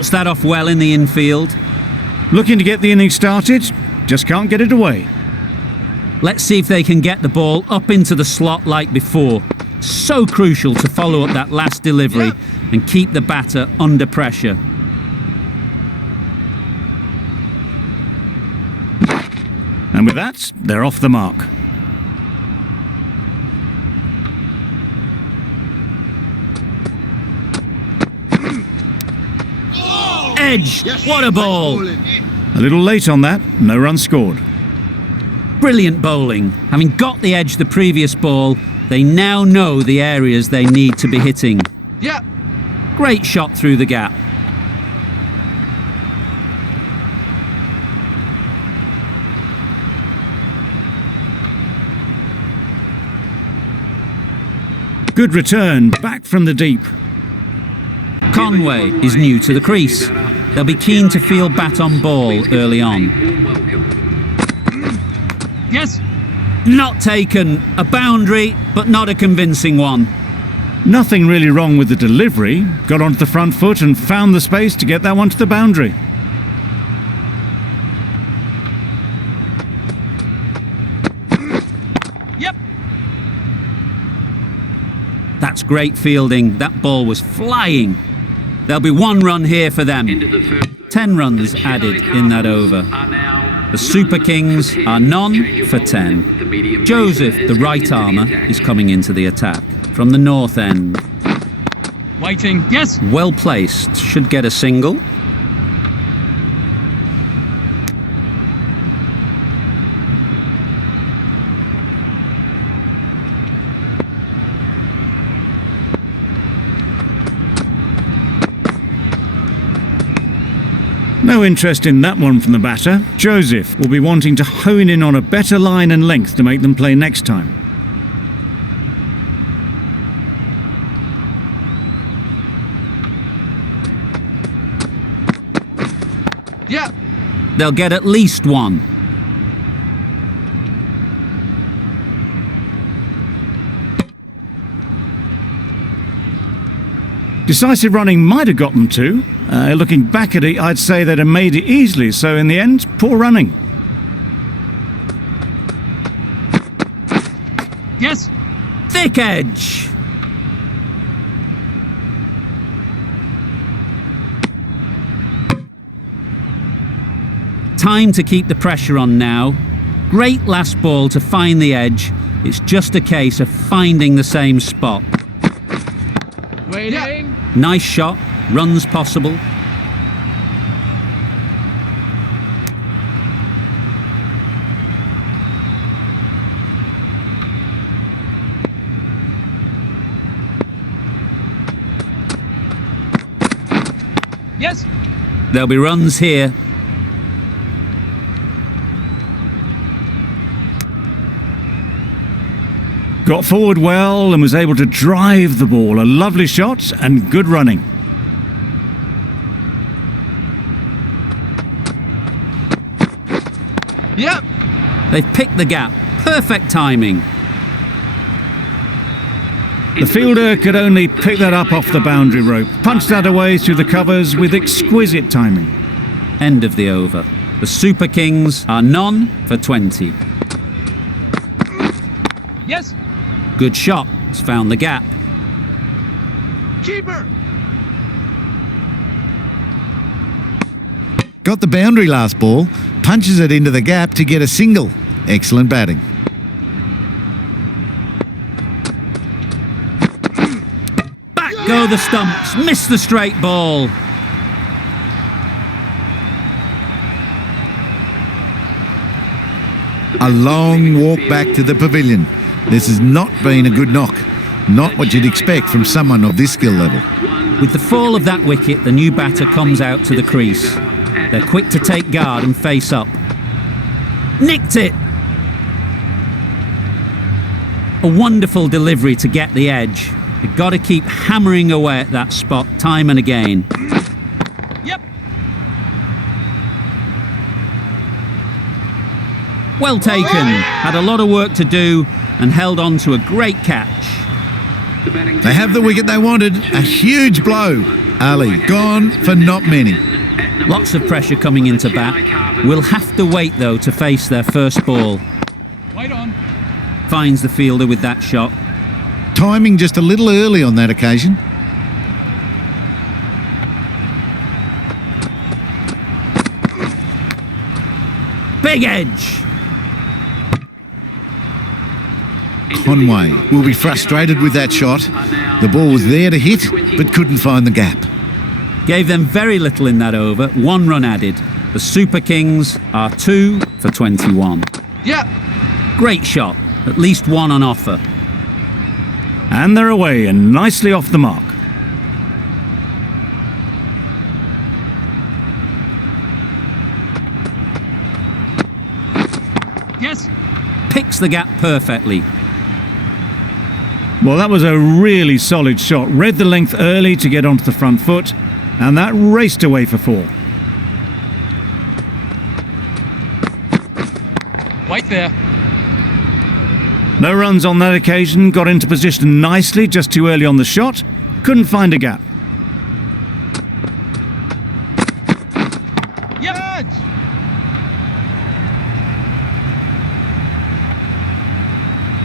Cuts that off well in the infield. Looking to get the innings started, just can't get it away. Let's see if they can get the ball up into the slot like before. So crucial to follow up that last delivery and keep the batter under pressure. And with that, they're off the mark. Edge! What a ball! A little late on that, no run scored. Brilliant bowling. Having got the edge the previous ball, they now know the areas they need to be hitting. Yeah. Great shot through the gap. Good return, back from the deep. Conway is new to the crease. They'll be keen to feel bat on ball early on. Yes. Not taken. A boundary, but not a convincing one. Nothing really wrong with the delivery. Got onto the front foot and found the space to get that one to the boundary. Yep. That's great fielding. That ball was flying. There'll be 1 run here for them. 10 runs added in that over. The Super Kings are none for 10. Joseph, the right armour, is coming into the attack from the north end. Waiting. Yes. Well placed. Should get a single. No interest in that one from the batter. Joseph will be wanting to hone in on a better line and length to make them play next time. Yeah. They'll get at least 1. Decisive running might have got them 2. Looking back at it, I'd say they'd have made it easily, so in the end, poor running. Yes. Thick edge. Time to keep the pressure on now. Great last ball to find the edge. It's just a case of finding the same spot. Waiting. Yeah. Nice shot. Runs possible. Yes. There'll be runs here. Got forward well and was able to drive the ball. A lovely shot and good running. Yep. They've picked the gap. Perfect timing. The fielder could only pick that up off the boundary rope. Punched that away through the covers with exquisite timing. End of the over. The Super Kings are none for 20. Yes. Good shot. It's found the gap. Keeper. Got the boundary last ball, punches it into the gap to get a single. Excellent batting. Back go the stumps. Miss the straight ball. A long walk back to the pavilion. This has not been a good knock. Not what you'd expect from someone of this skill level. With the fall of that wicket, the new batter comes out to the crease. They're quick to take guard and face up. Nicked it! A wonderful delivery to get the edge. You've got to keep hammering away at that spot time and again. Yep. Well taken. Had a lot of work to do and held on to a great catch. They have the wicket they wanted. A huge blow. Ali, gone for not many. Lots of pressure coming into bat. Will have to wait though to face their first ball. Wait on. Finds the fielder with that shot. Timing just a little early on that occasion. Big edge. Conway will be frustrated with that shot. The ball was there to hit, but couldn't find the gap. Gave them very little in that over. 1 run added. The Super Kings are 2 for 21. Yeah. Great shot. At least 1 on offer. And they're away and nicely off the mark. Yes. Picks the gap perfectly. Well, that was a really solid shot. Read the length early to get onto the front foot, and that raced away for 4. Wait there. No runs on that occasion, got into position nicely, just too early on the shot. Couldn't find a gap. Yep.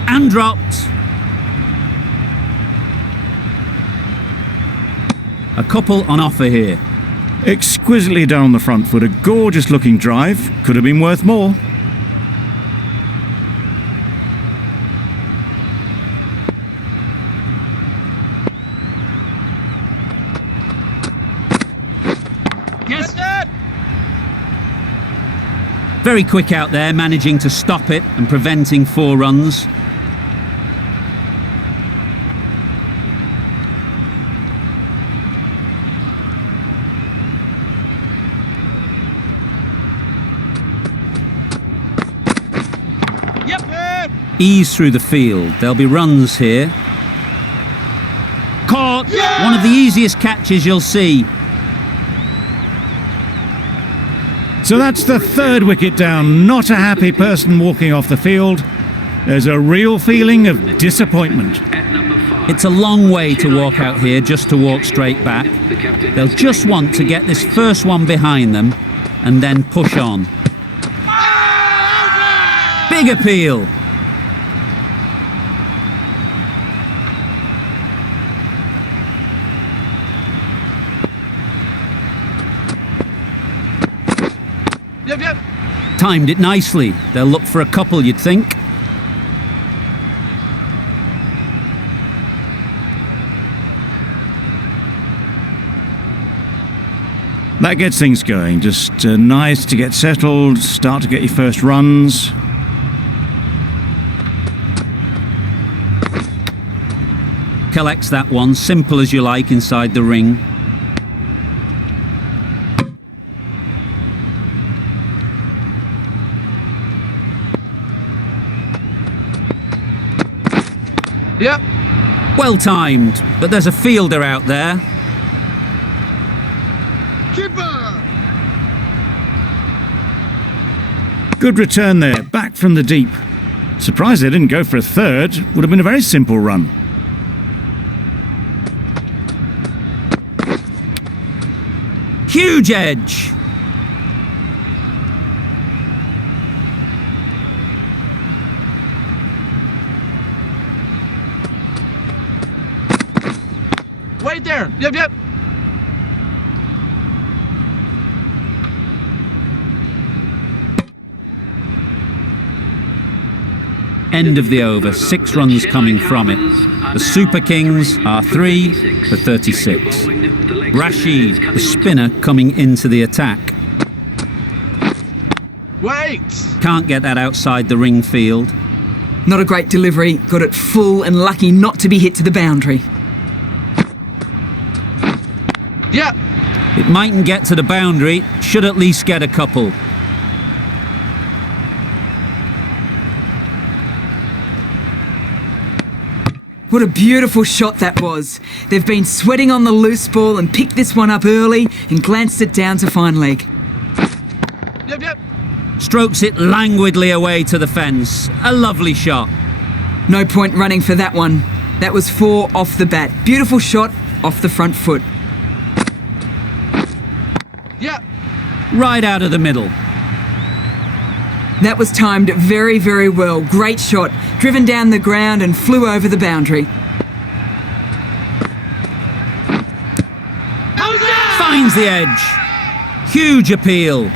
And dropped. A couple on offer here. Exquisitely done on the front foot, a gorgeous looking drive. Could have been worth more. Yes. Dad. Very quick out there, managing to stop it and preventing 4 runs. Yep. Ease through the field. There'll be runs here. Caught! Yeah! One of the easiest catches you'll see. So that's the 3rd wicket down. Not a happy person walking off the field. There's a real feeling of disappointment. It's a long way to walk out here just to walk straight back. They'll just want to get this first one behind them and then push on. Big appeal. Yep. Timed it nicely. They'll look for a couple, you'd think. That gets things going. Just nice to get settled, start to get your first runs. Collects that one, simple as you like, inside the ring. Yep. Well timed, but there's a fielder out there. Keeper. Good return there, back from the deep. Surprised they didn't go for a 3rd. Would have been a very simple run. Huge edge. Wait there. Yep. End of the over, 6 runs coming from it. The Super Kings are 3 for 36. Rashid, the spinner, coming into the attack. Wait. Can't get that outside the ring field. Not a great delivery, got it full and lucky not to be hit to the boundary. Yep. It mightn't get to the boundary, should at least get a couple. What a beautiful shot that was. They've been sweating on the loose ball and picked this one up early and glanced it down to fine leg. Yep. Strokes it languidly away to the fence. A lovely shot. No point running for that one. That was 4 off the bat. Beautiful shot off the front foot. right out of the middle. That was timed very, very well. Great shot. Driven down the ground and flew over the boundary. Finds the edge. Huge appeal.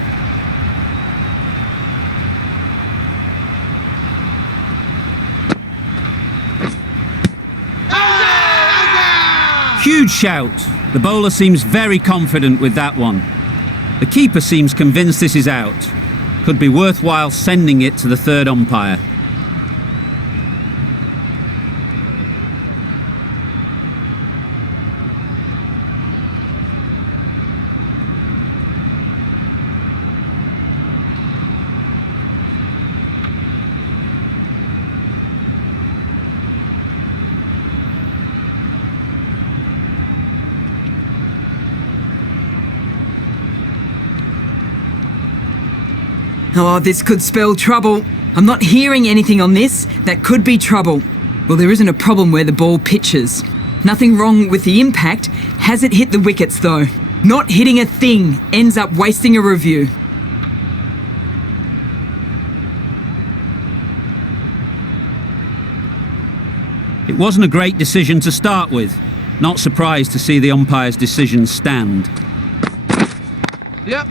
Huge shout. The bowler seems very confident with that one. The keeper seems convinced this is out. Could be worthwhile sending it to the third umpire. Oh, this could spell trouble. I'm not hearing anything on this. That could be trouble. Well, there isn't a problem where the ball pitches. Nothing wrong with the impact. Has it hit the wickets, though? Not hitting a thing ends up wasting a review. It wasn't a great decision to start with. Not surprised to see the umpire's decision stand. Yep.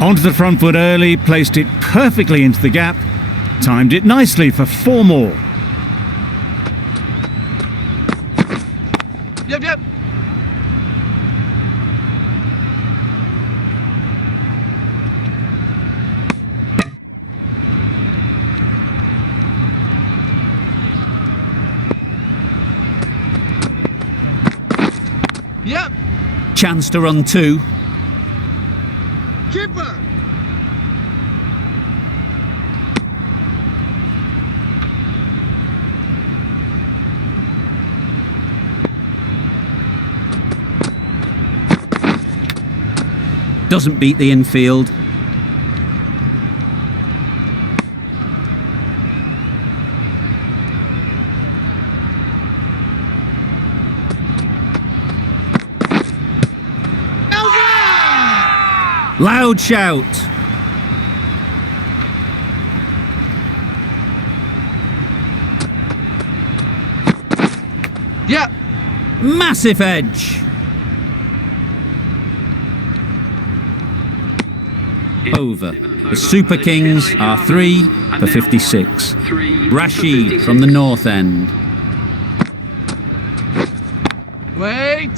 Onto the front foot early, placed it perfectly into the gap, timed it nicely for 4 more. Yep. Yep. Chance to run 2. Keeper. Doesn't beat the infield. Loud shout. Yep. Massive edge. Over. The Super Kings are 3 for 56. Rashid from the north end. Wait.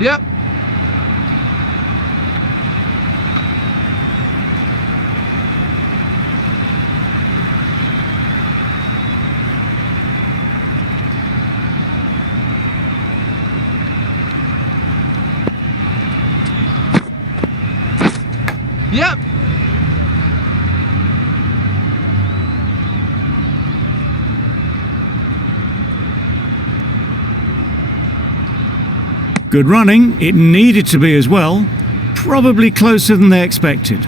Yep. Yep. Good running, it needed to be as well. Probably closer than they expected.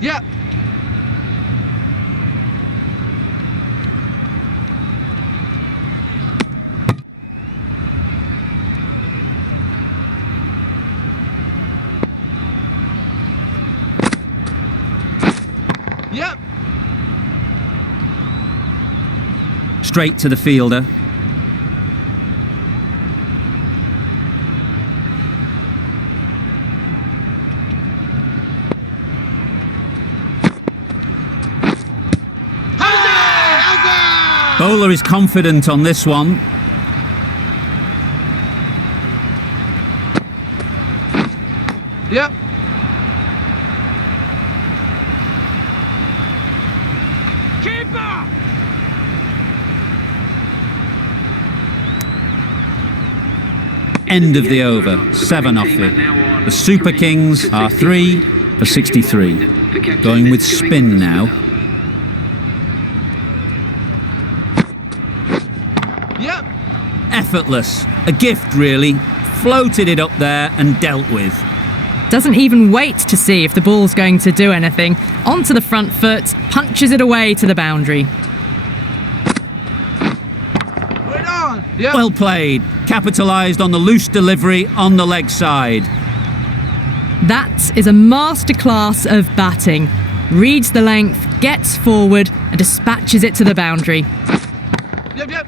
Yep. Yep. Straight to the fielder. Bowler is confident on this one. Yep. Keeper. End of the over. 7 off it. The Super Kings are 3 for 63. Going with spin now. Yep. Effortless. A gift, really. Floated it up there and dealt with. Doesn't even wait to see if the ball's going to do anything. Onto the front foot, punches it away to the boundary. Yep. Well played. Capitalised on the loose delivery on the leg side. That is a masterclass of batting. Reads the length, gets forward and dispatches it to the boundary. Yep, yep.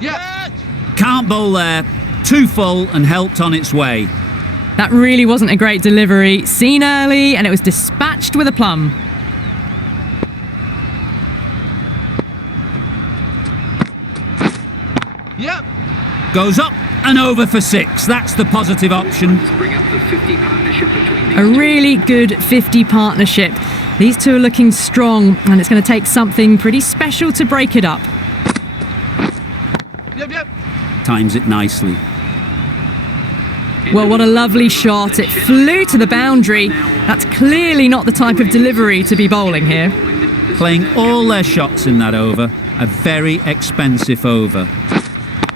Yeah. Can't bowl there. Too full and helped on its way. That really wasn't a great delivery. Seen early and it was dispatched with a plum. Yep. Goes up and over for 6. That's the positive option. Bring up the 50 partnership between these A two. really good 50 partnership. These two are looking strong and it's going to take something pretty special to break it up. Yep, yep. Times it nicely. Well, what a lovely shot. It flew to the boundary. That's clearly not the type of delivery to be bowling here. Playing all their shots in that over. A very expensive over.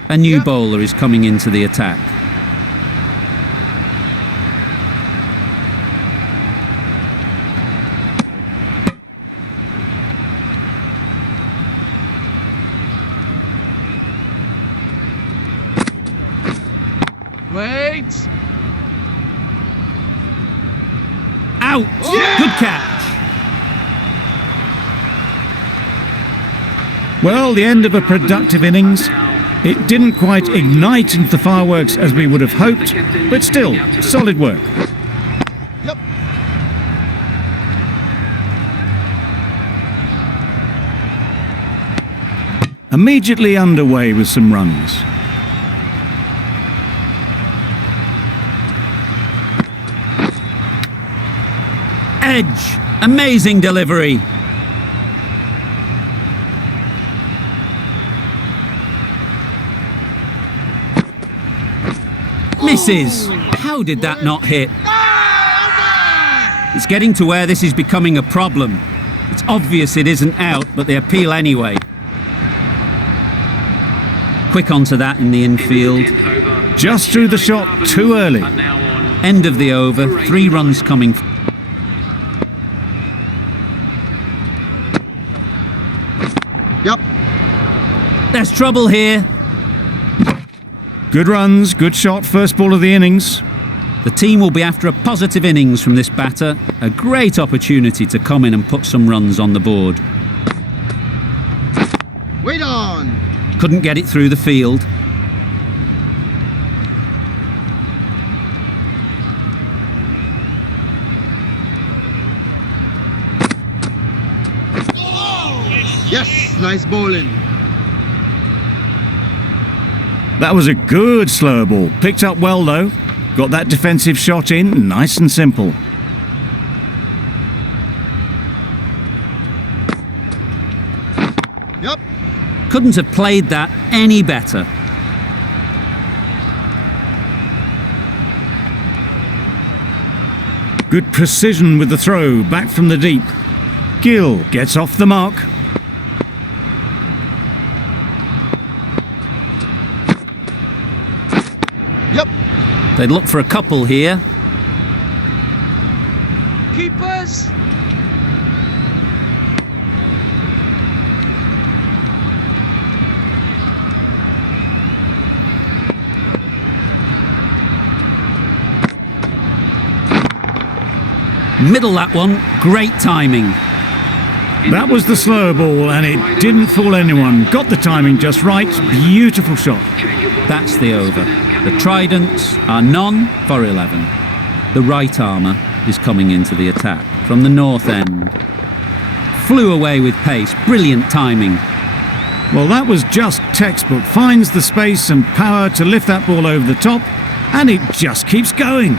A new bowler is coming into the attack. Wait. Out! Good catch. Well, the end of a productive innings. It didn't quite ignite into the fireworks as we would have hoped, but still, solid work. Yep. Immediately underway with some runs. Edge. Amazing delivery. Misses. How did that not hit? It's getting to where this is becoming a problem. It's obvious it isn't out, but they appeal anyway. Quick onto that in the infield. Just threw the shot too early. End of the over. 3 runs coming. Yep. There's trouble here. Good runs, good shot, first ball of the innings. The team will be after a positive innings from this batter. A great opportunity to come in and put some runs on the board. Wait on. Couldn't get it through the field. Yes, nice bowling. That was a good slower ball. Picked up well though. Got that defensive shot in, nice and simple. Yep. Couldn't have played that any better. Good precision with the throw, back from the deep. Gill gets off the mark. Yep. They'd look for a couple here. Keepers. Middle that one. Great timing. That was the slower ball and it didn't fool anyone. Got the timing just right. Beautiful shot. That's the over. The Tridents are none for 11. The right armour is coming into the attack from the north end. Flew away with pace. Brilliant timing. Well, that was just textbook. Finds the space and power to lift that ball over the top, and it just keeps going.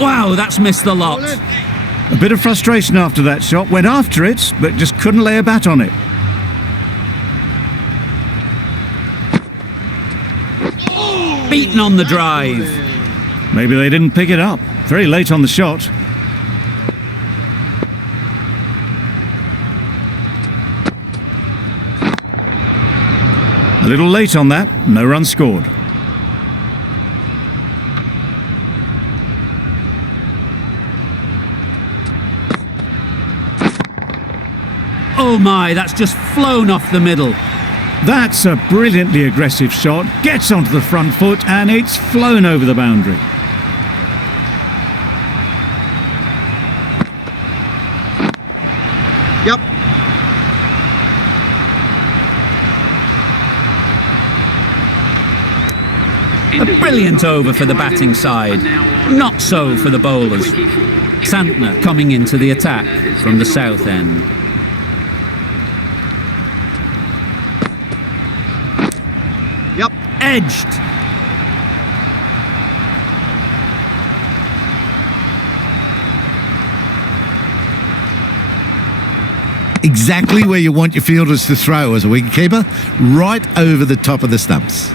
Wow, that's missed the lot. A bit of frustration after that shot. Went after it, but just couldn't lay a bat on it. Beaten on the drive. Maybe they didn't pick it up. Very late on the shot. A little late on that, no run scored. Oh my, that's just flown off the middle. That's a brilliantly aggressive shot, gets onto the front foot and it's flown over the boundary. Yep. A brilliant over for the batting side. Not so for the bowlers. Santner coming into the attack from the south end. Yep. Edged. Exactly where you want your fielders to throw as a wicketkeeper, right over the top of the stumps.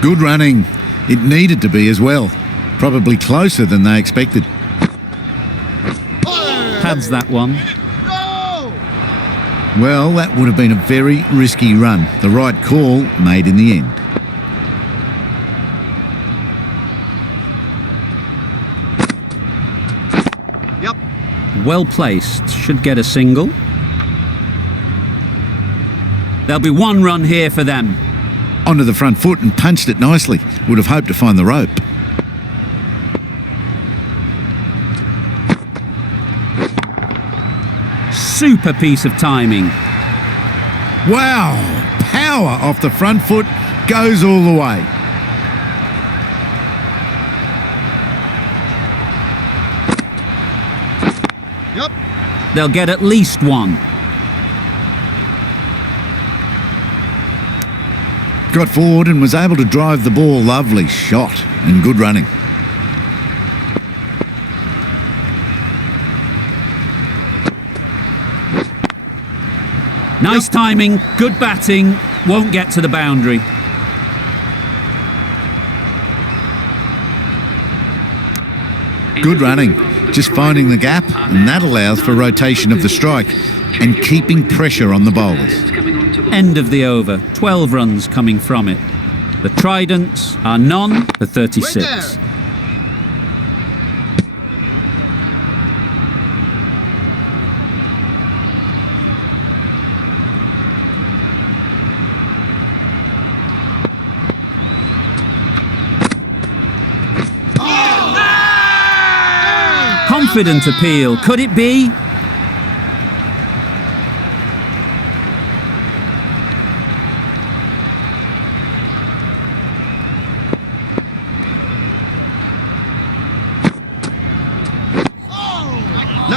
Good running. It needed to be as well. Probably closer than they expected. Pads that one. Go! Well, that would have been a very risky run. The right call made in the end. Yep. Well placed. Should get a single. There'll be one run here for them. Onto the front foot and punched it nicely. Would have hoped to find the rope. Super piece of timing. Wow! Power off the front foot, goes all the way. Yep. They'll get at least one. Got forward and was able to drive the ball. Lovely shot and good running. Nice timing, good batting, won't get to the boundary. Good running. Just finding the gap, and that allows for rotation of the strike and keeping pressure on the bowlers. End of the over, 12 runs coming from it. The Tridents are none for 36. Wait there. Confident appeal, could it be?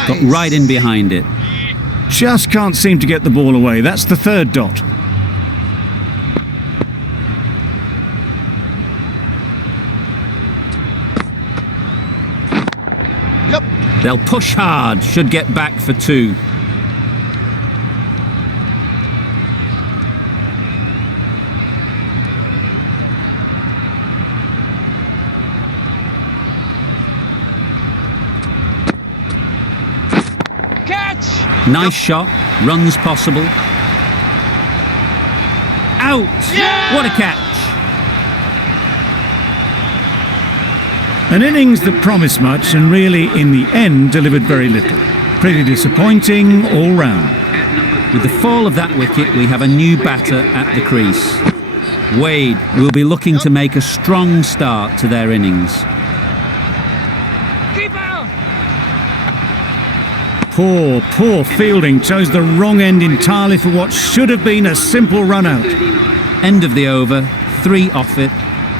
Got right in behind it. Just can't seem to get the ball away. That's the third dot. Yep. They'll push hard, should get back for two. Catch! Nice shot, runs possible. Out! Yeah! What a catch! An innings that promised much and really, in the end, delivered very little. Pretty disappointing all round. With the fall of that wicket, we have a new batter at the crease. Wade will be looking to make a strong start to their innings. Poor fielding. Chose the wrong end entirely for what should have been a simple run out. End of the over, 3 off it.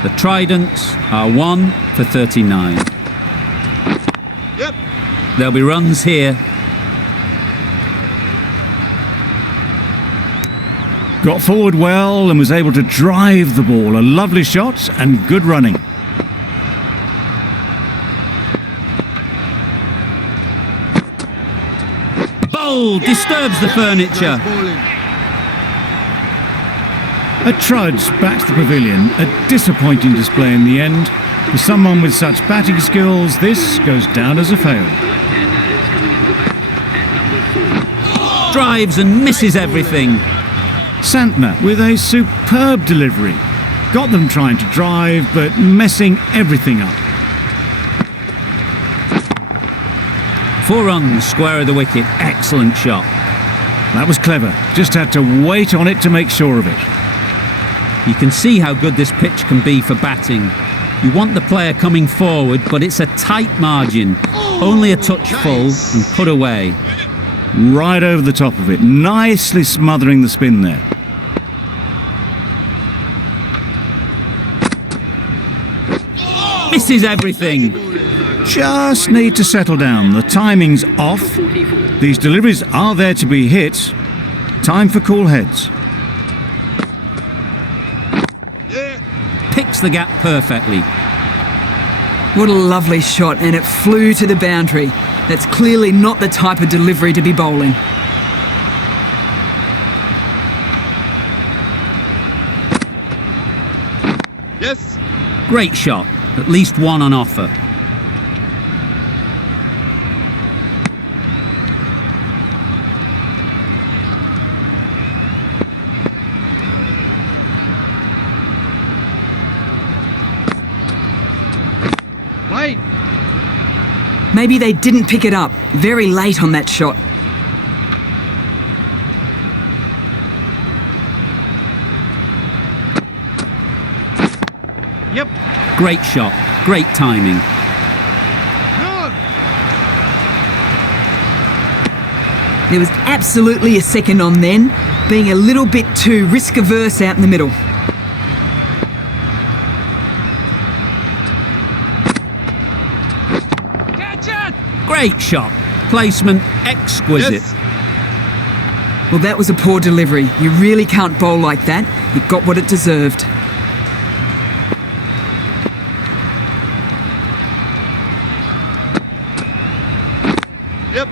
The Tridents are 1 for 39. Yep. There'll be runs here. Got forward well and was able to drive the ball. A lovely shot and good running. Bowl disturbs the furniture. Nice bowling. A trudge back to the pavilion. A disappointing display in the end. For someone with such batting skills, this goes down as a fail. Drives and misses everything. Santner with a superb delivery. Got them trying to drive, but messing everything up. 4 runs, square of the wicket. Excellent shot. That was clever. Just had to wait on it to make sure of it. You can see how good this pitch can be for batting. You want the player coming forward, but it's a tight margin. Only a touch full and put away. Right over the top of it, nicely smothering the spin there. Misses everything. Just need to settle down. The timing's off. These deliveries are there to be hit. Time for cool heads. Picks the gap perfectly. What a lovely shot, and it flew to the boundary. That's clearly not the type of delivery to be bowling. Yes. Great shot. At least one on offer. Wait. Maybe they didn't pick it up. Very late on that shot. Yep. Great shot. Great timing. No. There was absolutely a second on then, being a little bit too risk-averse out in the middle. Catch it. Great shot. Placement exquisite. Yes. Well, that was a poor delivery. You really can't bowl like that. It got what it deserved. Yep.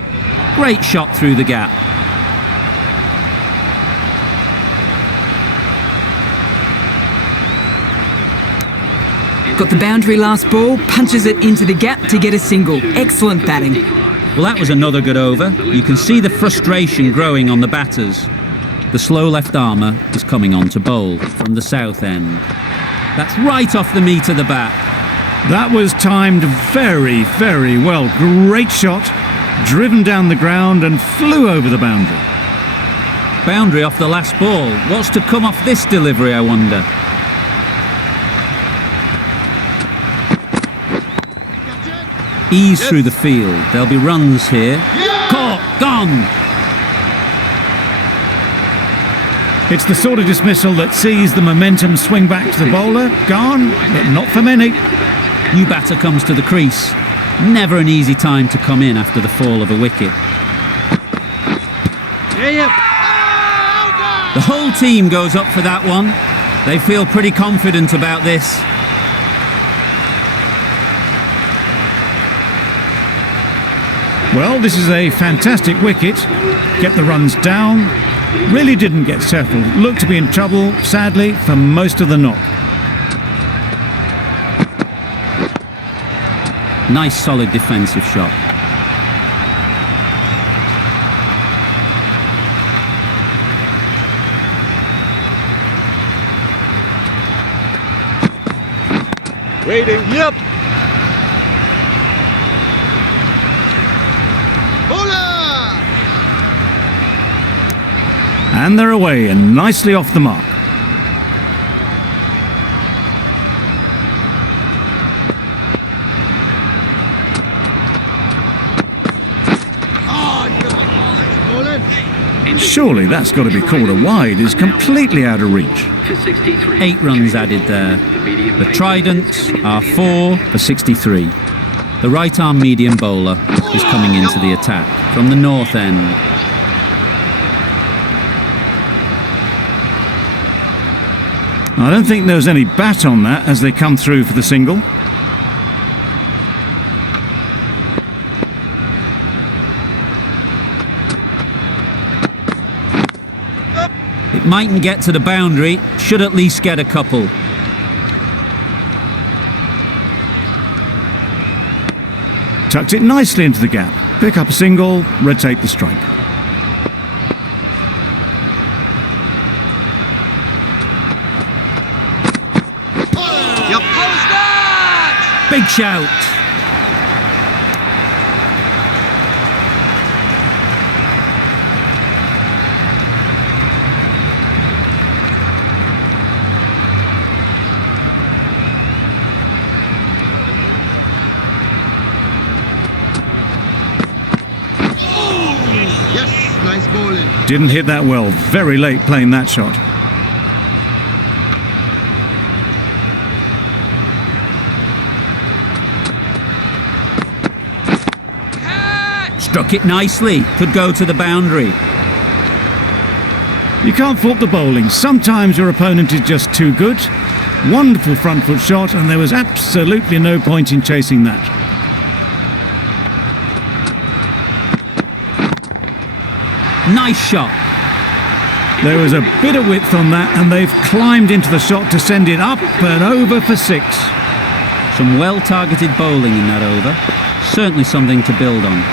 Great shot through the gap. Got the boundary last ball, punches it into the gap to get a single. Excellent batting. Well, that was another good over. You can see the frustration growing on the batters. The slow left armour is coming on to bowl from the south end. That's right off the meat of the bat. That was timed very, very well. Great shot, driven down the ground and flew over the boundary. Boundary off the last ball. What's to come off this delivery, I wonder? Ease through the field. There'll be runs here. Caught, gone. It's the sort of dismissal that sees the momentum swing back to the bowler. Gone, but not for many. New batter comes to the crease. Never an easy time to come in after the fall of a wicket. Yeah. The whole team goes up for that one. They feel pretty confident about this. Well, this is a fantastic wicket. Get the runs down. Really didn't get settled. Looked to be in trouble, sadly, for most of the knock. Nice solid defensive shot. Waiting. Yep. Bowler. And they're away and nicely off the mark. Surely that's got to be called a wide. Is completely out of reach. 8 runs added there. The Tridents are 4 for 63. The right-arm medium bowler is coming into the attack from the north end. I don't think there was any bat on that as they come through for the single. It mightn't get to the boundary, should at least get a couple. Tucked it nicely into the gap. Pick up a single, red tape the strike. Yep. How's that? Big shout. Yes, nice bowling. Didn't hit that well. Very late playing that shot. Struck it nicely. Could go to the boundary. You can't fault the bowling. Sometimes your opponent is just too good. Wonderful front foot shot, and there was absolutely no point in chasing that. Nice shot. There was a bit of width on that, and they've climbed into the shot to send it up and over for 6. Some well-targeted bowling in that over. Certainly something to build on.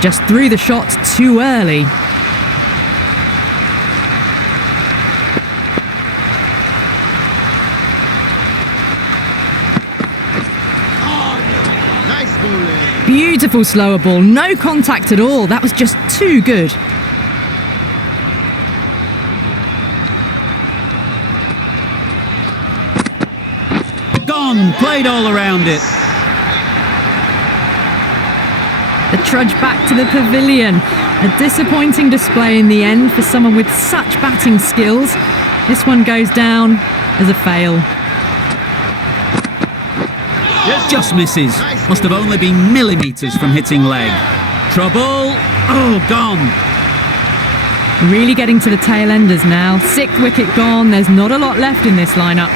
Just threw the shot too early. Nice bowling. Beautiful slower ball, no contact at all. That was just too good. Gone. Played all around it. The trudge back to the pavilion. A disappointing display in the end for someone with such batting skills. This one goes down as a fail. Just misses. Must have only been millimetres from hitting leg. Trouble. Oh, gone. Really getting to the tail enders now. 6th wicket gone. There's not a lot left in this lineup.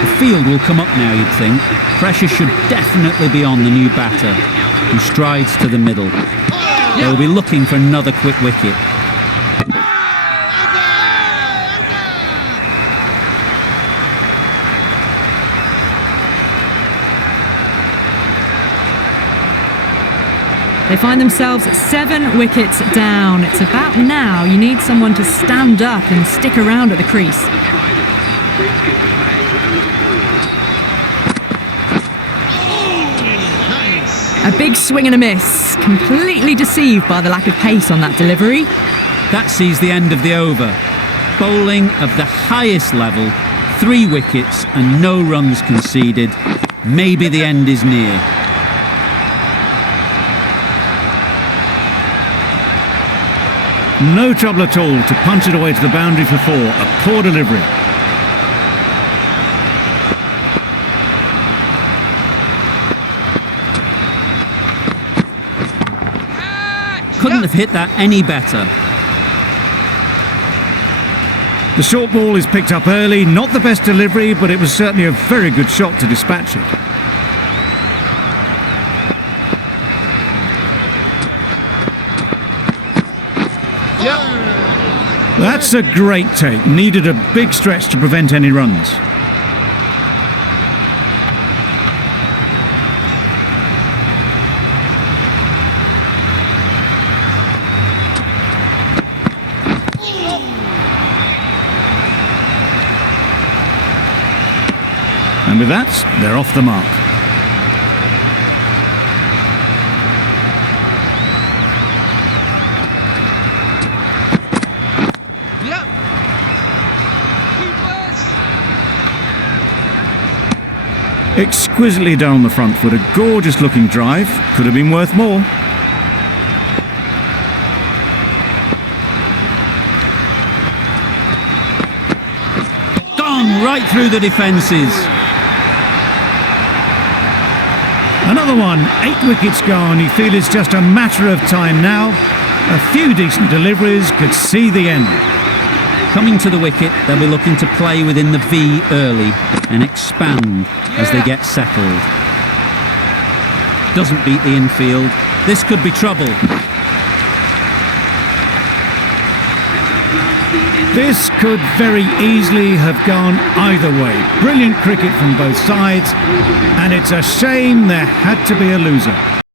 The field will come up now, you'd think. Pressure should definitely be on the new batter, who strides to the middle. They'll be looking for another quick wicket. They find themselves 7 wickets down. It's about now you need someone to stand up and stick around at the crease. A big swing and a miss. Completely deceived by the lack of pace on that delivery. That sees the end of the over. Bowling of the highest level, 3 wickets and no runs conceded. Maybe the end is near. No trouble at all to punch it away to the boundary for 4. A poor delivery. Couldn't have hit that any better. The short ball is picked up early. Not the best delivery, but it was certainly a very good shot to dispatch it. That's a great take. Needed a big stretch to prevent any runs. And with that, they're off the mark. Exquisitely done on the front foot, a gorgeous looking drive, could have been worth more. Gone right through the defences. Another one, 8 wickets gone. You feel it's just a matter of time now. A few decent deliveries could see the end. Coming to the wicket, they'll be looking to play within the V early and expand as they get settled. Doesn't beat the infield. This could be trouble. This could very easily have gone either way. Brilliant cricket from both sides, and it's a shame there had to be a loser.